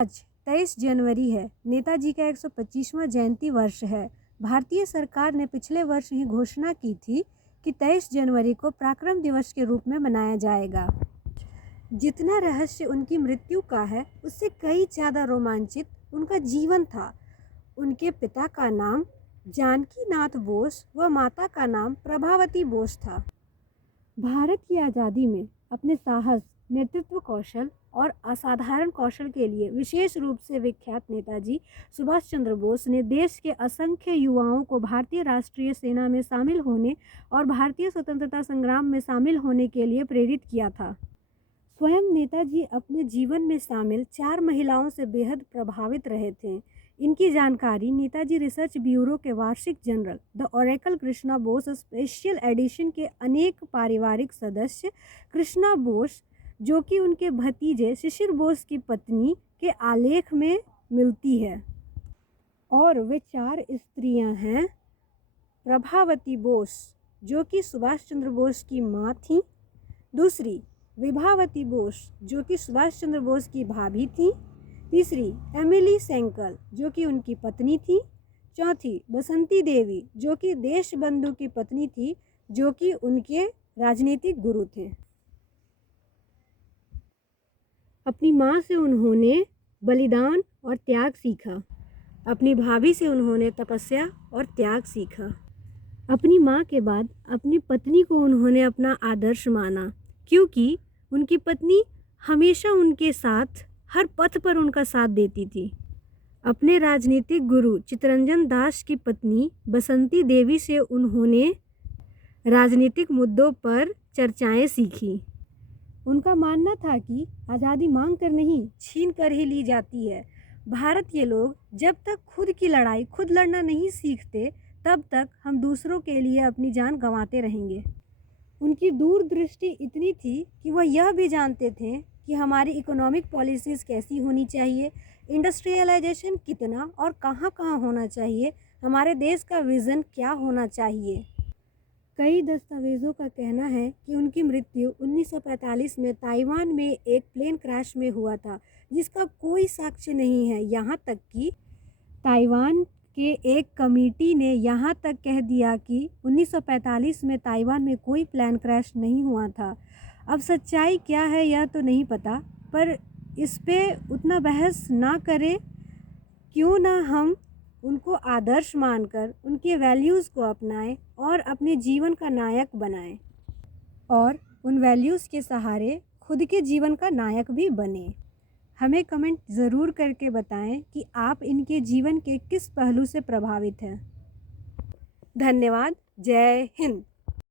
आज 23 जनवरी है। नेताजी का 125वां जयंती वर्ष है। भारतीय सरकार ने पिछले वर्ष ही घोषणा की थी कि 23 जनवरी को पराक्रम दिवस के रूप में मनाया जाएगा। जितना रहस्य उनकी मृत्यु का है, उससे कई ज़्यादा रोमांचित उनका जीवन था। उनके पिता का नाम जानकी नाथ बोस व माता का नाम प्रभावती बोस था। भारत की आज़ादी में अपने साहस, नेतृत्व कौशल और असाधारण कौशल के लिए विशेष रूप से विख्यात नेताजी सुभाष चंद्र बोस ने देश के असंख्य युवाओं को भारतीय राष्ट्रीय सेना में शामिल होने और भारतीय स्वतंत्रता संग्राम में शामिल होने के लिए प्रेरित किया था। स्वयं नेताजी अपने जीवन में शामिल 4 महिलाओं से बेहद प्रभावित रहे थे। इनकी जानकारी नेताजी रिसर्च ब्यूरो के वार्षिक journal the Oracle Krishna Bose special edition के अनेक पारिवारिक सदस्य कृष्णा बोस, जो कि उनके भतीजे शिशिर बोस की पत्नी, के आलेख में मिलती है। और वे 4 स्त्रियां हैं। प्रभावती बोस, जो कि सुभाष चंद्र बोस की माँ थीं। दूसरी विभावती बोस, जो कि सुभाष चंद्र बोस की भाभी थीं। तीसरी एमिली सेंकल, जो कि उनकी पत्नी थी। चौथी बसंती देवी, जो कि देशबंधु की पत्नी थी, जो कि उनके राजनीतिक गुरु थे। अपनी माँ से उन्होंने बलिदान और त्याग सीखा। अपनी भाभी से उन्होंने तपस्या और त्याग सीखा। अपनी माँ के बाद अपनी पत्नी को उन्होंने अपना आदर्श माना, क्योंकि उनकी पत्नी हमेशा उनके साथ हर पथ पर उनका साथ देती थी। अपने राजनीतिक गुरु चित्तरंजन दास की पत्नी बसंती देवी से उन्होंने राजनीतिक मुद्दों पर चर्चाएं सीखी। उनका मानना था कि आज़ादी मांग कर नहीं, छीन कर ही ली जाती है। भारत के लोग जब तक खुद की लड़ाई खुद लड़ना नहीं सीखते, तब तक हम दूसरों के लिए अपनी जान गंवाते रहेंगे। उनकी दूरदृष्टि इतनी थी कि वह यह भी जानते थे कि हमारी इकोनॉमिक पॉलिसीज़ कैसी होनी चाहिए, इंडस्ट्रियलाइजेशन कितना और कहाँ होना चाहिए, हमारे देश का विज़न क्या होना चाहिए। कई दस्तावेज़ों का कहना है कि उनकी मृत्यु 1945 में ताइवान में एक प्लेन क्रैश में हुआ था, जिसका कोई साक्ष्य नहीं है। यहाँ तक कि ताइवान के एक कमेटी ने यहाँ तक कह दिया कि 1945 में ताइवान में कोई प्लेन क्रैश नहीं हुआ था। अब सच्चाई क्या है यह तो नहीं पता, पर इस पे उतना बहस ना करें। क्यों ना हम उनको आदर्श मानकर उनके वैल्यूज़ को अपनाएं और अपने जीवन का नायक बनाएं, और उन वैल्यूज़ के सहारे खुद के जीवन का नायक भी बने। हमें कमेंट ज़रूर करके बताएं कि आप इनके जीवन के किस पहलू से प्रभावित हैं। धन्यवाद। जय हिंद।